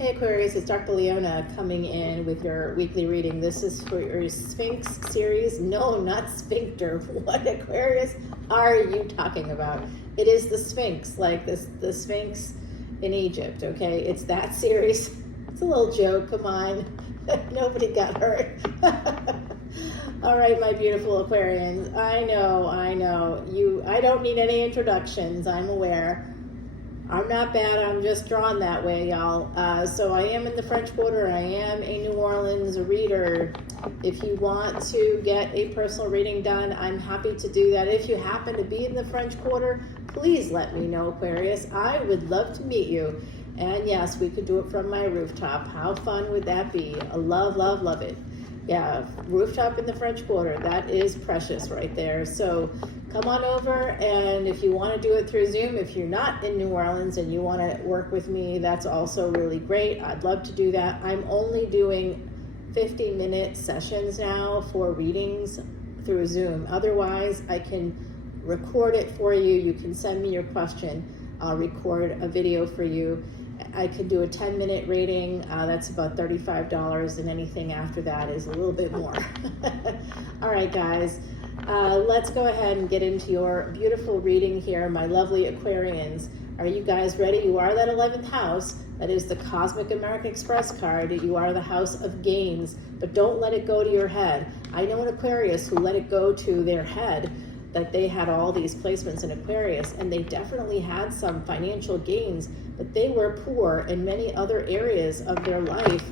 Hey Aquarius, it's Dr. Leona coming in with your weekly reading. This is for your Sphinx series. No, not sphincter. What Aquarius are you talking about? It is the Sphinx, like the Sphinx in Egypt, okay? It's that series. It's a little joke, come on. Nobody got hurt. All right, my beautiful Aquarians. I know. I don't need any introductions, I'm aware. I'm not bad, I'm just drawn that way, y'all. So I am in the French Quarter. I am a New Orleans reader. If you want to get a personal reading done, I'm happy to do that. If you happen to be in the French Quarter, please let me know, Aquarius. I would love to meet you. And yes, we could do it from my rooftop. How fun would that be? I love it. Yeah, rooftop in the French Quarter. That is precious right there. So come on over, and if you want to do it through Zoom, if you're not in New Orleans and you want to work with me, that's also really great. I'd love to do that. I'm only doing 50-minute sessions now for readings through Zoom. Otherwise, I can record it for you. You can send me your question. I'll record a video for you. I could do a 10-minute reading. That's about $35, and anything after that is a little bit more. All right, guys. Let's go ahead and get into your beautiful reading here, my lovely Aquarians. Are you guys ready? You are that 11th house. That is the Cosmic American Express card. You are the house of gains, but don't let it go to your head. I know an Aquarius who let it go to their head, that they had all these placements in Aquarius, and they definitely had some financial gains, but they were poor in many other areas of their life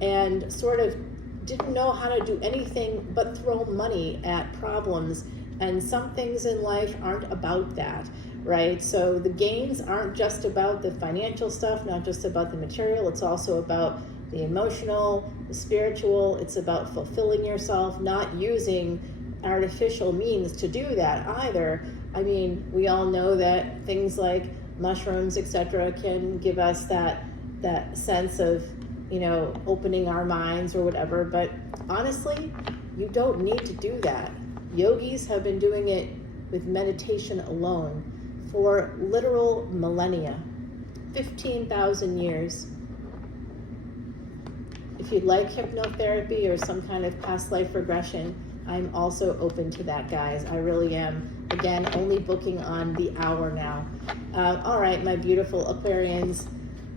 and sort of didn't know how to do anything but throw money at problems. And some things in life aren't about that, right? So the gains aren't just about the financial stuff, not just about the material. It's also about the emotional, the spiritual. It's about fulfilling yourself, not using artificial means to do that either. I mean, we all know that things like mushrooms, etc., can give us that sense of, you know, opening our minds or whatever, but honestly, you don't need to do that. Yogis have been doing it with meditation alone for literal millennia, 15,000 years. If you'd like hypnotherapy or some kind of past life regression, I'm also open to that, guys. I really am. Again, only booking on the hour now. All right, my beautiful Aquarians.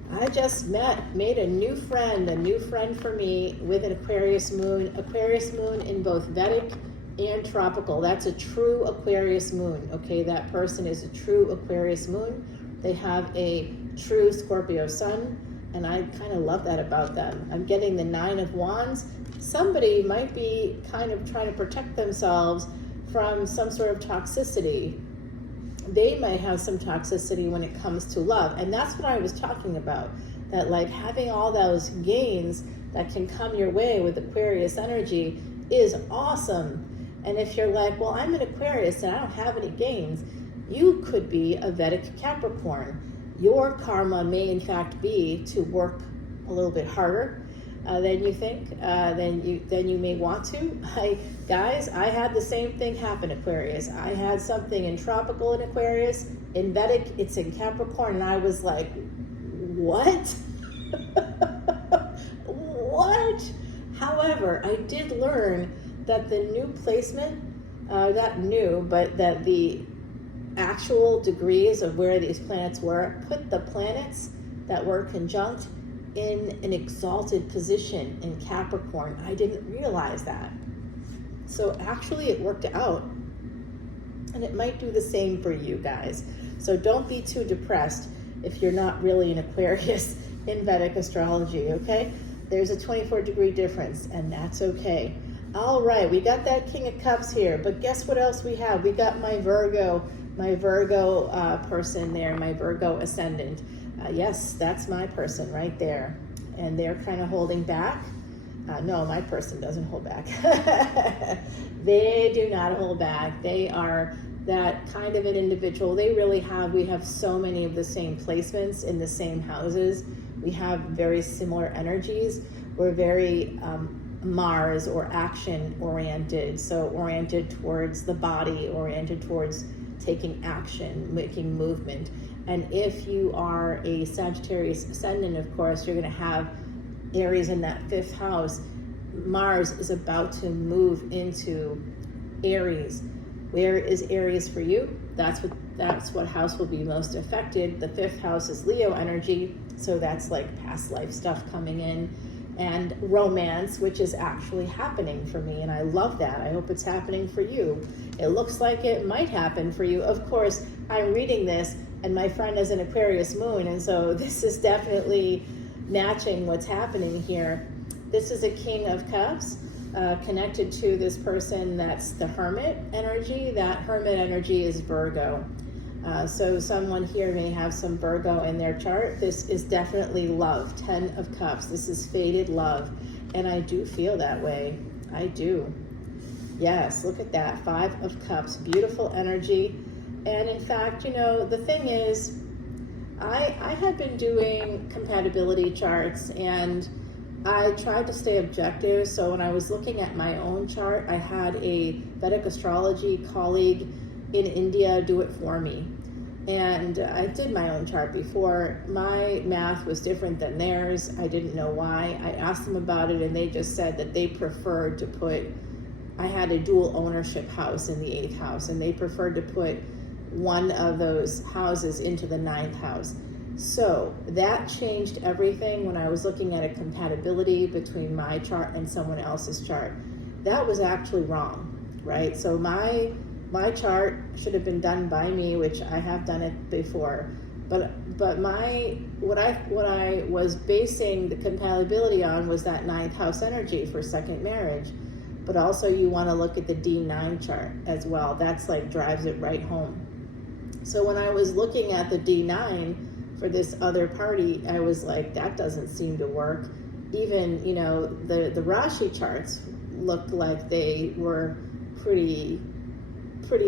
I just made a new friend for me with an Aquarius moon in both Vedic and tropical. That's a true Aquarius moon, okay? That person is a true Aquarius moon. They have a true Scorpio sun, and I kind of love that about them. I'm getting the 9 of Wands. Somebody might be kind of trying to protect themselves from some sort of toxicity. They might have some toxicity when it comes to love. And that's what I was talking about, that like having all those gains that can come your way with Aquarius energy is awesome. And if you're like, well, I'm an Aquarius and I don't have any gains, you could be a Vedic Capricorn. Your karma may in fact be to work a little bit harder than you think, than you may want to. Guys, I had the same thing happen, Aquarius. I had something in tropical in Aquarius. In Vedic, it's in Capricorn, and I was like, what? What? However, I did learn that the new placement, not new, but that the actual degrees of where these planets were put the planets that were conjunct in an exalted position in Capricorn. I didn't realize that. So actually it worked out, and it might do the same for you guys. So don't be too depressed if you're not really an Aquarius in Vedic astrology, okay? There's a 24-degree difference, and that's okay. All right, we got that King of Cups here, but guess what else we have? We got my Virgo person there, my Virgo Ascendant. Yes, that's my person right there. And they're kind of holding back. No, my person doesn't hold back. They do not hold back. They are that kind of an individual. We have so many of the same placements in the same houses. We have very similar energies. We're very Mars or action oriented. So oriented towards the body, oriented towards taking action, making movement. And if you are a Sagittarius ascendant, of course, you're going to have Aries in that 5th house. Mars is about to move into Aries. Where is Aries for you? That's what house will be most affected. The 5th house is Leo energy, so that's like past life stuff coming in, and romance, which is actually happening for me, and I love that. I hope it's happening for you. It looks like it might happen for you. Of course, I'm reading this, and my friend has an Aquarius moon, and so this is definitely matching what's happening here. This is a King of Cups connected to this person that's the Hermit energy. That Hermit energy is Virgo. So someone here may have some Virgo in their chart. This is definitely love, 10 of Cups. This is fated love, and I do feel that way. I do. Yes, look at that, 5 of Cups, beautiful energy. And in fact, you know, the thing is, I had been doing compatibility charts, and I tried to stay objective. So when I was looking at my own chart, I had a Vedic Astrology colleague in India do it for me. And I did my own chart before. My math was different than theirs. I didn't know why. I asked them about it, and they just said that they preferred to put, I had a dual ownership house in the 8th house, and they preferred to put one of those houses into the 9th house. So that changed everything when I was looking at a compatibility between my chart and someone else's chart. That was actually wrong, right? So my chart should have been done by me, which I have done it before. But what I was basing the compatibility on was that 9th house energy for second marriage. But also you want to look at the D9 chart as well. That's like drives it right home. So when I was looking at the D9 for this other party, I was like, that doesn't seem to work. Even, you know, the Rashi charts looked like they were pretty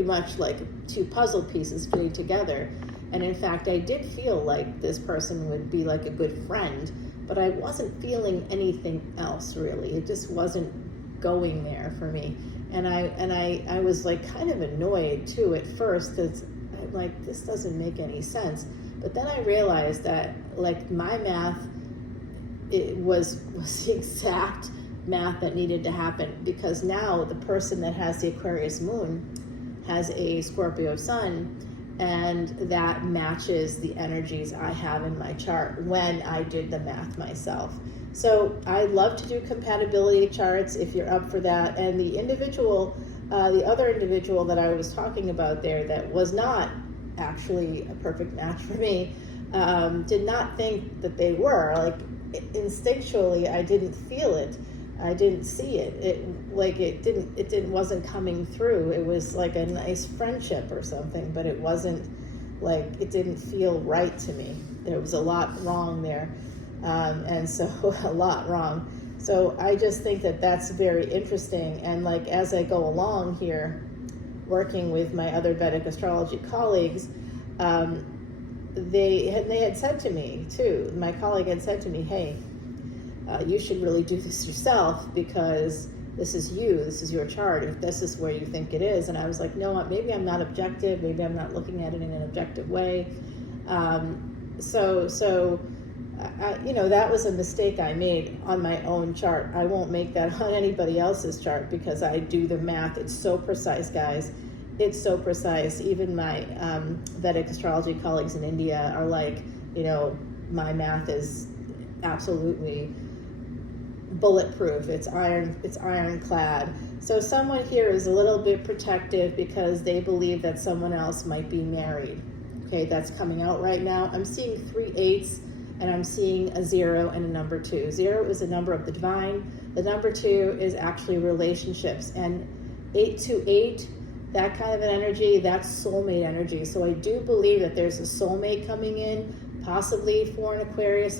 much like two puzzle pieces fitting together. And in fact, I did feel like this person would be like a good friend, but I wasn't feeling anything else really. It just wasn't going there for me. And I was like kind of annoyed too at first, because I'm like, this doesn't make any sense. But then I realized that like my math, it was the exact math that needed to happen, because now the person that has the Aquarius moon has a Scorpio sun, and that matches the energies I have in my chart when I did the math myself. So I love to do compatibility charts if you're up for that. And the other individual that I was talking about there that was not actually a perfect match for me, did not think that they were. Like instinctually, I didn't feel it. I didn't see it. It wasn't coming through. It was like a nice friendship or something, but it wasn't like, it didn't feel right to me. There was a lot wrong there. And so a lot wrong. So I just think that that's very interesting. And like, as I go along here, working with my other Vedic astrology colleagues, they had said to me too, my colleague had said to me, hey, you should really do this yourself, because this is you, this is your chart, if this is where you think it is. And I was like, no, maybe I'm not objective, maybe I'm not looking at it in an objective way. That was a mistake I made on my own chart. I won't make that on anybody else's chart, because I do the math. It's so precise, guys. It's so precise. Even my Vedic astrology colleagues in India are like, my math is absolutely bulletproof. It's ironclad. So someone here is a little bit protective because they believe that someone else might be married. Okay, that's coming out right now. I'm seeing 3 8s, and I'm seeing a 0 and a number 2. 0 is a number of the divine. The number 2 is actually relationships. And 8 to 8, that kind of an energy, that's soulmate energy. So I do believe that there's a soulmate coming in, possibly for an Aquarius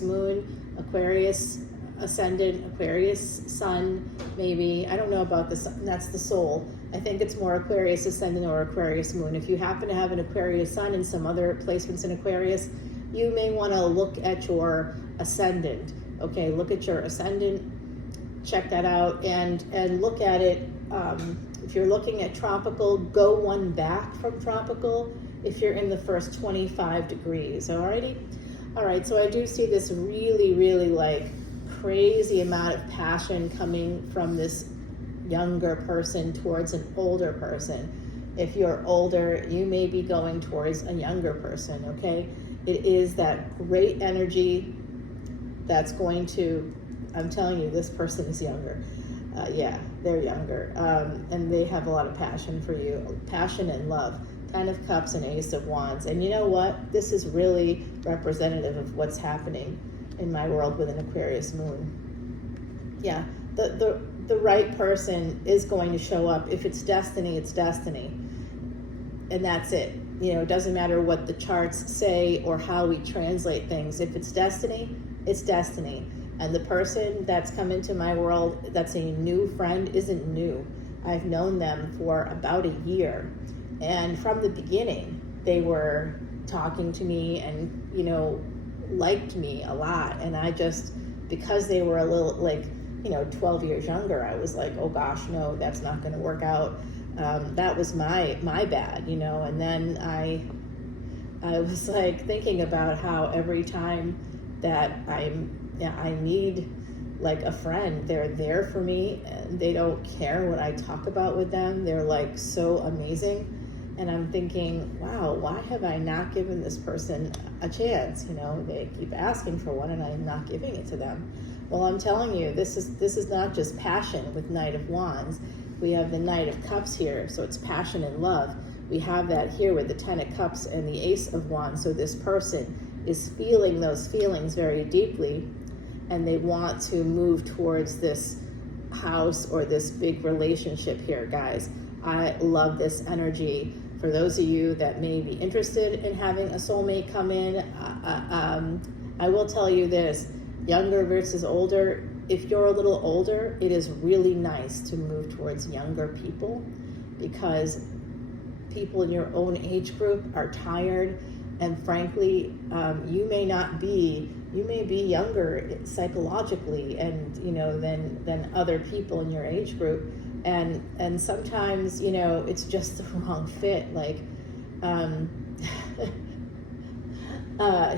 moon, Aquarius Ascendant, Aquarius Sun, maybe. I don't know about the Sun, that's the soul. I think it's more Aquarius Ascendant or Aquarius Moon. If you happen to have an Aquarius Sun and some other placements in Aquarius, you may want to look at your Ascendant. Okay, look at your Ascendant, check that out, and look at it. If you're looking at tropical, go one back from tropical if you're in the first 25 degrees, alrighty? All right, so I do see this really, really like crazy amount of passion coming from this younger person towards an older person. If you're older, you may be going towards a younger person, okay? It is that great energy that's going to, I'm telling you, this person is younger. Yeah, they're younger. And they have a lot of passion for you, passion and love. 10 of Cups and Ace of Wands. And you know what? This is really representative of what's happening in my world with an Aquarius moon. Yeah, the right person is going to show up. If it's destiny, it's destiny. And that's it. You know, it doesn't matter what the charts say or how we translate things. If it's destiny, it's destiny. And the person that's come into my world that's a new friend isn't new. I've known them for about a year. And from the beginning, they were talking to me and, you know, liked me a lot. And I just, because they were a little like, you know, 12 years younger, I was like, oh gosh, no, that's not going to work out. That was my bad, you know. And then I was like thinking about how every time that I need like a friend, they're there for me and they don't care what I talk about with them. They're like so amazing. And I'm thinking, wow, why have I not given this person a chance? You know, they keep asking for one and I'm not giving it to them. Well, I'm telling you, this is not just passion with Knight of Wands. We have the Knight of Cups here, so it's passion and love. We have that here with the 10 of Cups and the Ace of Wands. So this person is feeling those feelings very deeply and they want to move towards this house or this big relationship here, guys. I love this energy. For those of you that may be interested in having a soulmate come in, I will tell you this, younger versus older. If you're a little older, it is really nice to move towards younger people because people in your own age group are tired. And frankly, you may be younger psychologically and, you know, than other people in your age group. And sometimes, you know, it's just the wrong fit. Like,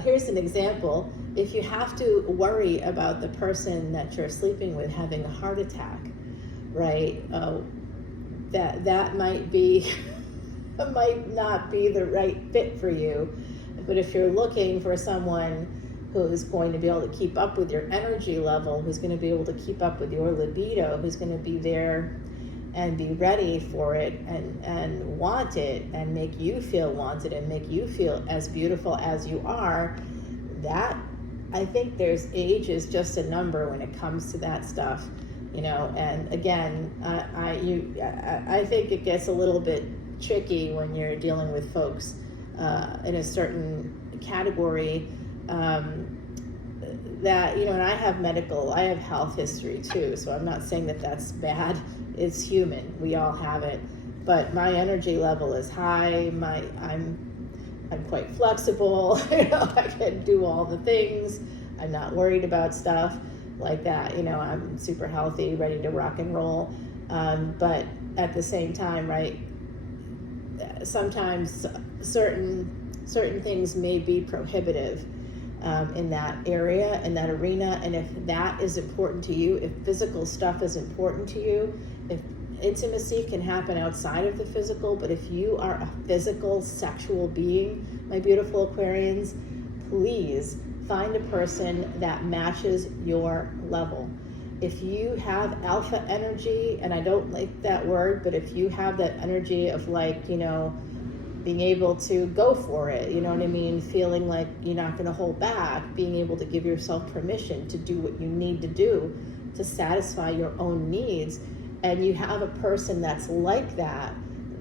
here's an example. If you have to worry about the person that you're sleeping with having a heart attack, right? That might be, might not be the right fit for you. But if you're looking for someone who's going to be able to keep up with your energy level, who's going to be able to keep up with your libido, who's going to be there and be ready for it and want it and make you feel wanted and make you feel as beautiful as you are, that, I think there's age is just a number when it comes to that stuff, you know. And again, I think it gets a little bit tricky when you're dealing with folks in a certain category that, you know, and I have health history too, so I'm not saying that that's bad. It's human. We all have it. But my energy level is high. I'm quite flexible. You know, I can do all the things. I'm not worried about stuff like that. You know, I'm super healthy, ready to rock and roll. But at the same time, right, sometimes certain things may be prohibitive in that area, in that arena. And if that is important to you, if physical stuff is important to you, if intimacy can happen outside of the physical, but if you are a physical, sexual being, my beautiful Aquarians, please find a person that matches your level. If you have alpha energy, and I don't like that word, but if you have that energy of like, you know, being able to go for it, you know what I mean? Feeling like you're not going to hold back, being able to give yourself permission to do what you need to do to satisfy your own needs, and you have a person that's like that,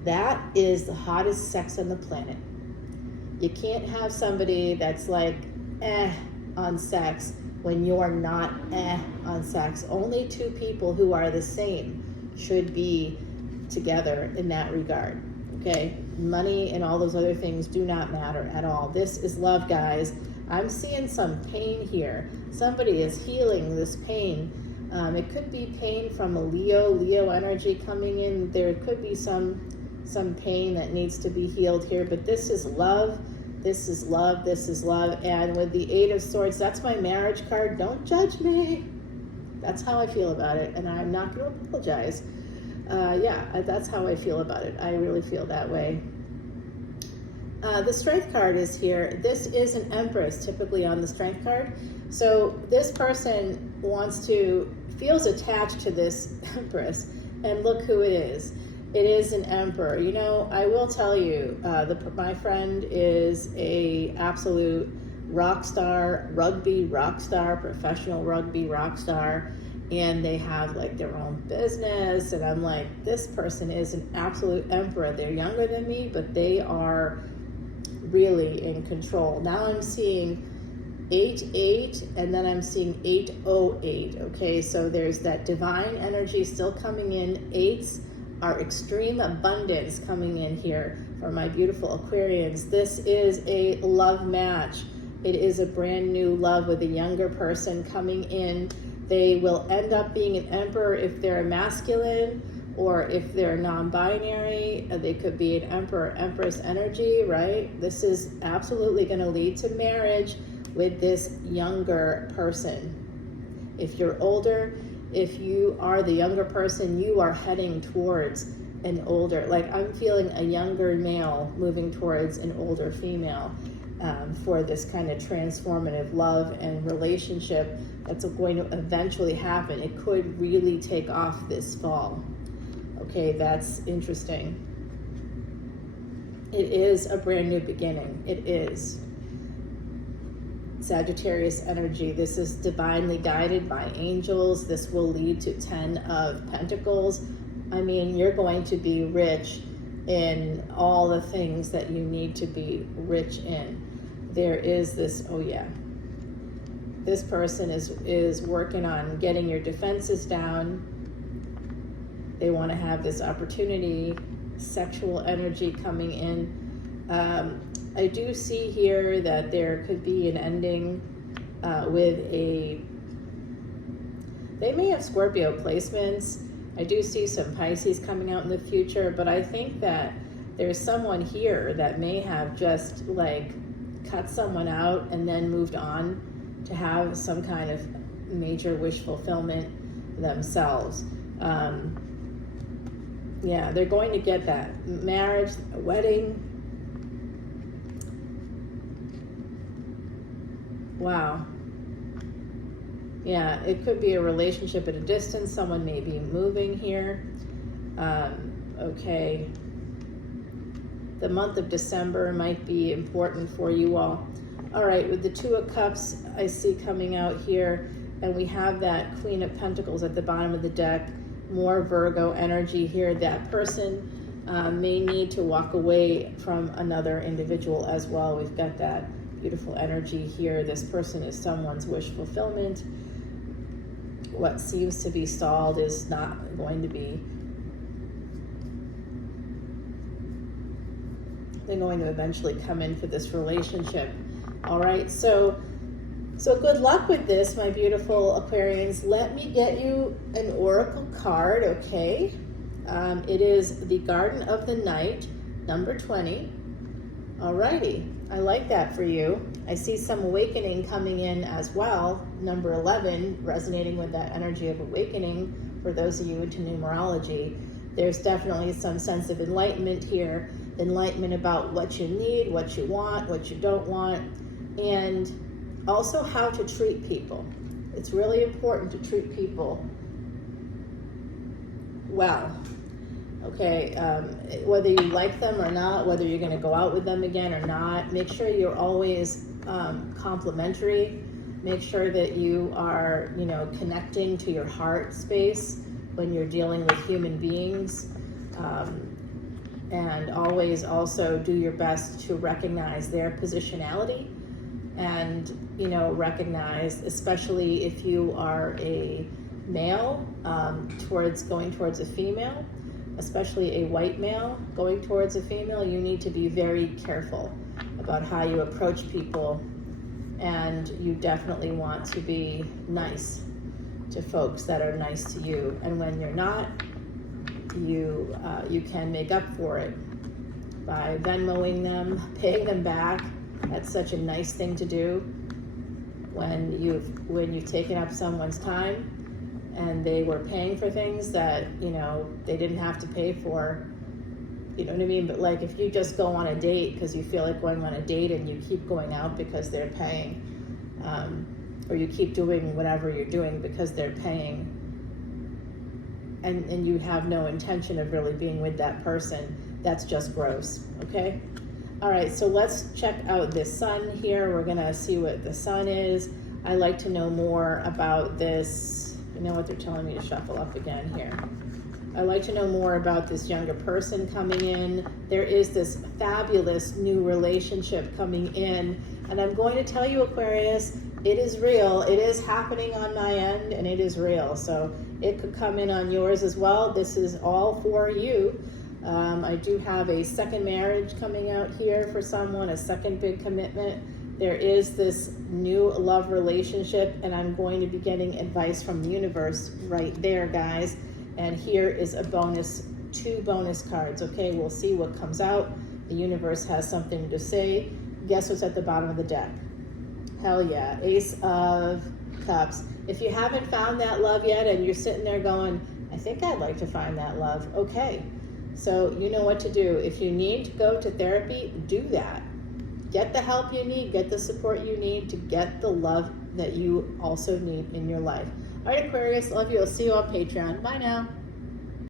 that is the hottest sex on the planet. You can't have somebody that's like, on sex when you're not on sex. Only two people who are the same should be together in that regard. Okay, money and all those other things do not matter at all. This is love, guys. I'm seeing some pain here. Somebody is healing this pain. It could be pain from a Leo energy coming in. There could be some some pain that needs to be healed here, but this is love. This is love. This is love. And with the Eight of Swords, that's my marriage card. Don't judge me. That's how I feel about it, and I'm not going to apologize. That's how I feel about it. I really feel that way. The Strength card is here. This is an Empress, typically on the Strength card. So this person feels attached to this Empress, and look who it is. It is an Emperor. You know, I will tell you, my friend is a absolute rock star, rugby rock star, professional rugby rock star, and they have like their own business, and I'm like, this person is an absolute emperor. They're younger than me, but they are really in control. Now I'm seeing 88, and then I'm seeing 808. Okay, so there's that divine energy still coming in. Eights are extreme abundance coming in here for my beautiful Aquarians. This is a love match. It is a brand new love with a younger person coming in. They will end up being an emperor if they're masculine, or if they're non-binary. They could be an emperor, empress energy, right? This is absolutely going to lead to marriage with this younger person. If you're older, if you are the younger person, you are heading towards an older, like I'm feeling a younger male moving towards an older female. For this kind of transformative love and relationship that's going to eventually happen. It could really take off this fall. Okay, that's interesting. It is a brand new beginning. It is. Sagittarius energy. This is divinely guided by angels. This will lead to 10 of Pentacles. I mean, you're going to be rich in all the things that you need to be rich in. There is this, this person is working on getting your defenses down. They want to have this opportunity, sexual energy coming in. I do see here that there could be an ending they may have Scorpio placements. I do see some Pisces coming out in the future, but I think that there's someone here that may have just like cut someone out and then moved on to have some kind of major wish fulfillment themselves. They're going to get that marriage, a wedding. Wow. Yeah, it could be a relationship at a distance. Someone may be moving here. Okay. The month of December might be important for you all. All right, with the Two of Cups, I see coming out here, and we have that Queen of Pentacles at the bottom of the deck, more Virgo energy here. That person may need to walk away from another individual as well. We've got that beautiful energy here. This person is someone's wish fulfillment. What seems to be stalled is not going to be. They're going to eventually come in for this relationship. All right, so good luck with this, my beautiful Aquarians. Let me get you an oracle card, okay? It is the Garden of the Night, number 20. All righty, I like that for you. I see some awakening coming in as well. Number 11, resonating with that energy of awakening. For those of you into numerology, there's definitely some sense of enlightenment here. Enlightenment about what you need, what you want, what you don't want, and also how to treat people. It's really important to treat people well. Okay, whether you like them or not, whether you're going to go out with them again or not, make sure you're always complimentary. Make sure that you are, connecting to your heart space when you're dealing with human beings. And always also do your best to recognize their positionality and, recognize, especially if you are a male going towards a female, especially a white male going towards a female, you need to be very careful about how you approach people, and you definitely want to be nice to folks that are nice to you. And when you're not, you can make up for it by Venmoing them, paying them back. That's such a nice thing to do when you've taken up someone's time and they were paying for things that, you know, they didn't have to pay for. You know what I mean? But like if you just go on a date because you feel like going on a date and you keep going out because they're paying, or you keep doing whatever you're doing because they're paying, and you have no intention of really being with that person, that's just gross, okay? All right, so let's check out this sun here. We're gonna see what the sun is. I like to know more about this. You know what, they're telling me to shuffle up again here. I like to know more about this younger person coming in. There is this fabulous new relationship coming in, and I'm going to tell you, Aquarius, it is real. It is happening on my end, and it is real. So it could come in on yours as well. This is all for you. I do have a second marriage coming out here for someone, a second big commitment. There is this new love relationship, and I'm going to be getting advice from the universe right there, guys. And here is a bonus, 2 bonus cards, okay? We'll see what comes out. The universe has something to say. Guess what's at the bottom of the deck? Hell yeah, Ace of Cups. If you haven't found that love yet and you're sitting there going, I think I'd like to find that love, okay. So you know what to do. If you need to go to therapy, do that. Get the help you need, get the support you need to get the love that you also need in your life. All right, Aquarius, love you. I'll see you on Patreon. Bye now.